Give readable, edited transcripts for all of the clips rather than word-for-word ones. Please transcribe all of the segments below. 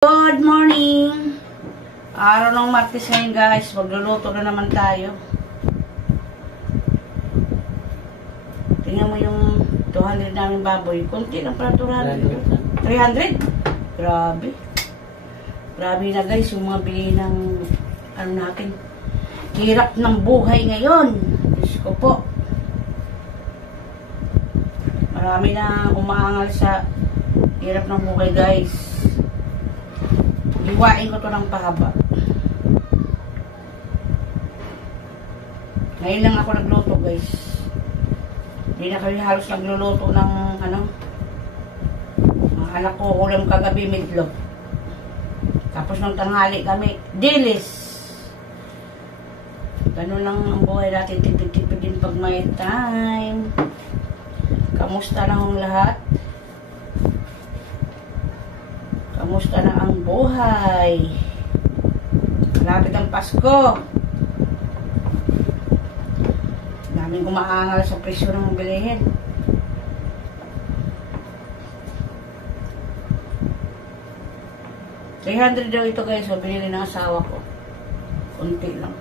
Good morning! Araw ng Martes ngayon guys, magluluto na naman tayo. Tingnan mo yung 200 namin baboy. Kunti lang pala 200. 300? Grabe. Grabe na guys, yung mga bili ng ano natin. Hirap ng buhay ngayon. Diyos ko po. Marami na umaangal sa hirap ng buhay guys. Iwain ko to ng pahaba. Ngayon lang ako nagluto guys. Hindi na kami halos nagluluto ng ano. Mga anak ko ulam kagabi midlog. Tapos nung tanghali kami dilis. Ganun lang ang buhay natin. Tipid-tipid din pag may time. Kamusta na ang lahat? Kamusta na ang buhay? Malapit ang Pasko. Daming umaangal sa presyo ng bilihin. $300 daw ito guys. So, binili ng asawa ko. Kunti lang.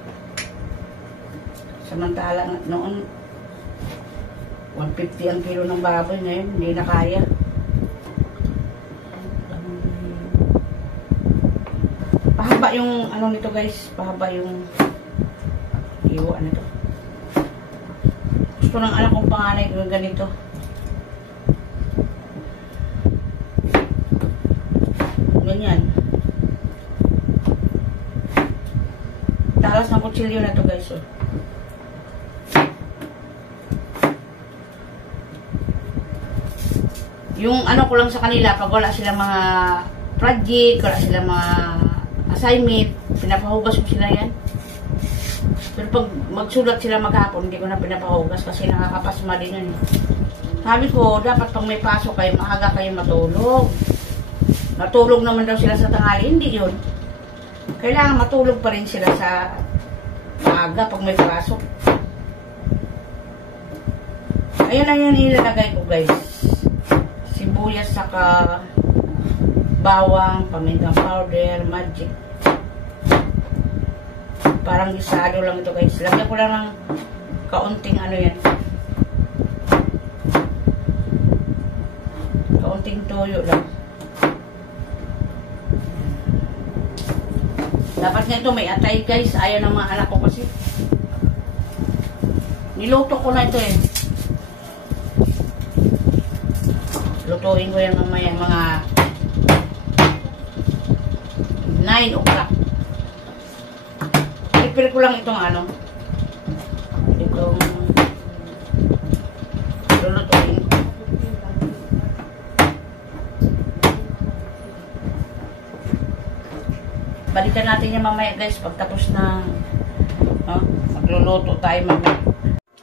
Samantala noon 150 ang kilo ng baboy. Ngayon hindi na kaya. Pahaba yung ano nito guys, pahaba yung iwan nito. Gusto ng anak kong panganay yung ganito. Ganyan. Talas ng kutsilyo na to guys. Oh. Yung ano ko lang sa kanila, pag wala silang mga project, wala silang mga assignment, pinapahugas ko sila yan. Pero pag magsulat sila maghapon, hindi ko na pinapahugas kasi nakakapasma din yun. Sabi ko, dapat pag may pasok kayo, maaga kayo matulog. Matulog naman daw sila sa tanghali, hindi yun. Kailangan matulog pa rin sila sa maaga pag may pasok. Ayun lang yung ilalagay ko guys. Sibuyas saka bawang, pamintang powder, magic. Parang gisado lang ito guys. Lagyan ko lang ng kaunting ano yan. Kaunting toyo lang. Dapat nga ito may atay guys. Ayaw ng mga anak ko kasi. Niluto ko na ito eh. Lutuin ko yan mamaya mga 9 o'clock. Prepare ko lang itong ano. Itong lulutuin. Balikan natin yung mamaya guys pagtapos na magluluto tayo mamaya.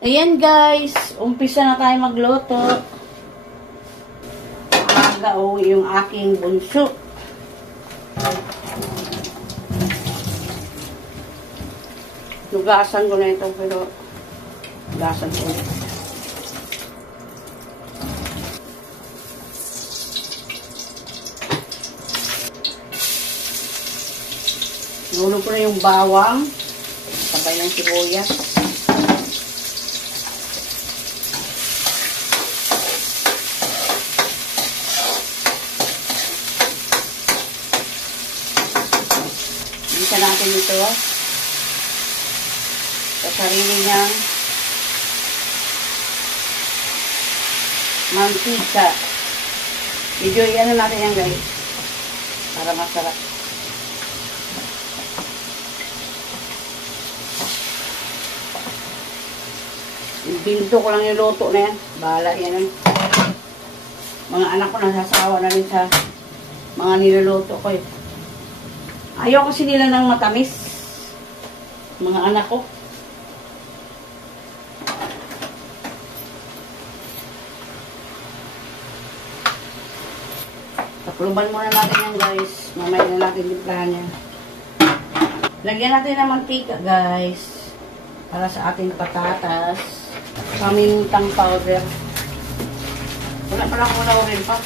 Ayan guys, umpisa na tayo magluto. Maaga yung aking bunso. Lugasan ko na ito, pero lugasan ko na. Nulog ko na yung bawang, sabay ng sibuyas. Bisa natin ito sa sarili niyang mantika. Medyo i-ano natin yan guys para masarap. Binto ko lang yung luto na yan. Bahala yan. Mga anak ko nasasawa na rin sa mga niluluto ko eh. Ayaw kasi nila ng matamis. Mga anak ko. Takluban muna natin yan guys. Mamaya na natin timplahan yan. Lagyan natin ng mantika guys. Para sa ating patatas. Pamintang powder. Wala pala ko na rin pa.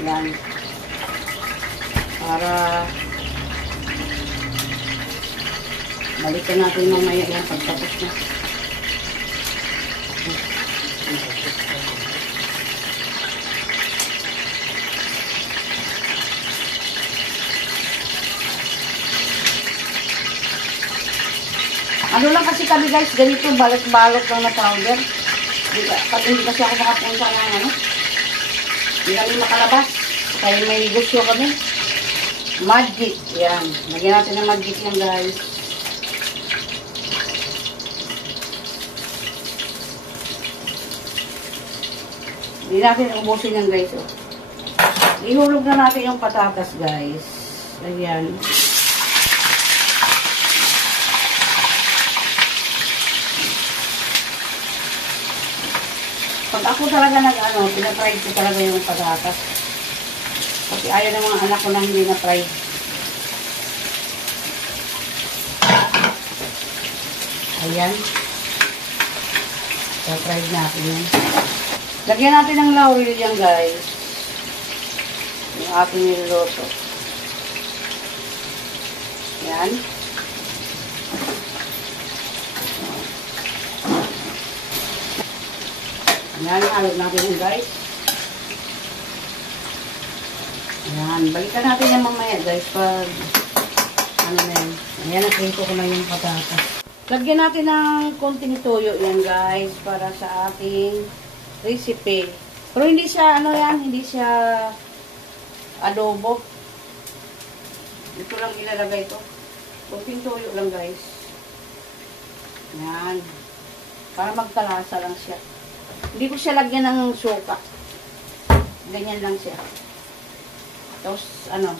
Yan. Para balikan natin mamaya yan pagtapos na. Ano lang kasi kami guys, ganito, balot-balot lang na powder. Pag hindi kasi ako makapunta ng ano, hindi kami makalabas. Kaya may negosyo kami. Magic, yan. Lagyan natin ng magic yan guys. Hindi natin ubusin yan guys. Oh. Ihulog na natin yung patatas guys. Ayan. Pag ako talaga nag-ano, pinatry ko talaga yung patatas. Kasi ayaw ng mga anak ko na hindi na-try. Ayan. So-try natin yan. Lagyan natin ng laurel yan guys. Yung ating niluto. Ayan. Ayan, halog natin yun guys. Ayan, balikan natin yan mamaya guys pag ano na yan. Ayan, nakrito ko na yung patatas. Lagyan natin ng konting toyo yan guys para sa ating recipe. Pero hindi siya ano yan, hindi siya adobo. Ito lang ilalagay ito. Konting toyo lang guys. Ayan. Para magkalasa lang siya. Hindi ko siya lagyan ng suka. Ganyan lang siya. Tapos, ano,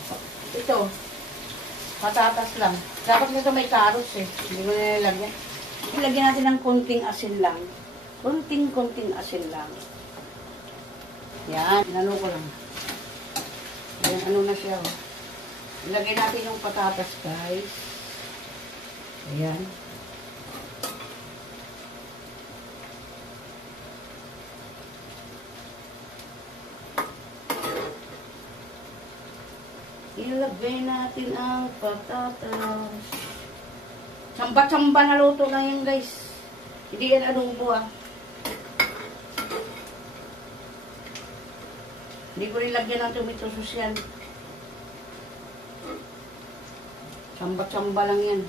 ito, patatas lang. Dapat nito may carrots eh. Hindi ko nilalagyan. Ilagyan natin ng konting asin lang. Konting asin lang. Yan, inano ko lang. Yan, ano na siya. Oh. Ilagay natin yung patatas guys. Ayan. Ilagay natin ang patatas. Tsamba-tsamba na luto lang yan guys. Hindi yan adobo ah. Hindi ko rin lagyan ng tomato sauce yan. Tsamba-tsamba lang yan.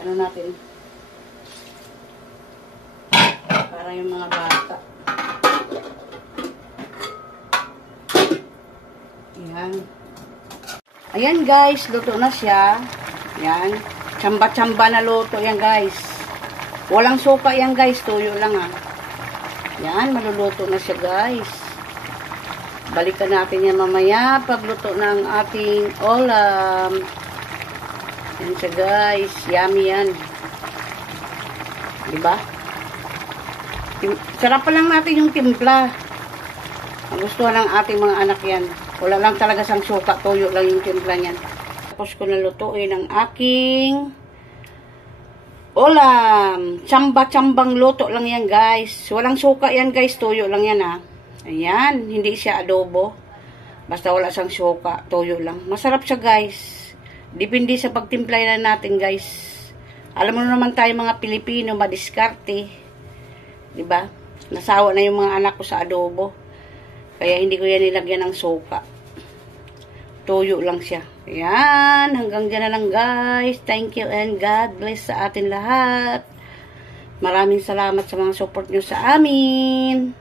Ano natin? Para yung mga bata. Ayan. Ayan guys, luto na siya. Ayan. Tsamba-tsamba na luto yan guys. Walang suka yan guys, tuyo lang ah. Ayan, maluluto na siya guys. Balikan natin yan mamaya pagluto ng ating ulam. Ayan siya guys, yummy yan. Diba? Sarap pa lang natin yung timpla. Ang gustuhan ng ating mga anak yan. Wala lang talaga sang suka, tuyo lang yung timpla niyan. Tapos ko nalutuin ang aking ulam. Tsamba-tsambang luto lang yan guys. Walang suka yan guys, tuyo lang yan ha. Ayan, hindi siya adobo. Basta wala sang suka, tuyo lang. Masarap siya guys. Depende sa pagtimpla na natin guys. Alam mo naman tayo mga Pilipino, madiskarte. Diba? Nasawa na yung mga anak ko sa adobo. Kaya hindi ko yan nilagyan ng suka. Tuyo lang siya. Ayan. Hanggang dyan na lang guys. Thank you and God bless sa atin lahat. Maraming salamat sa mga support nyo sa amin.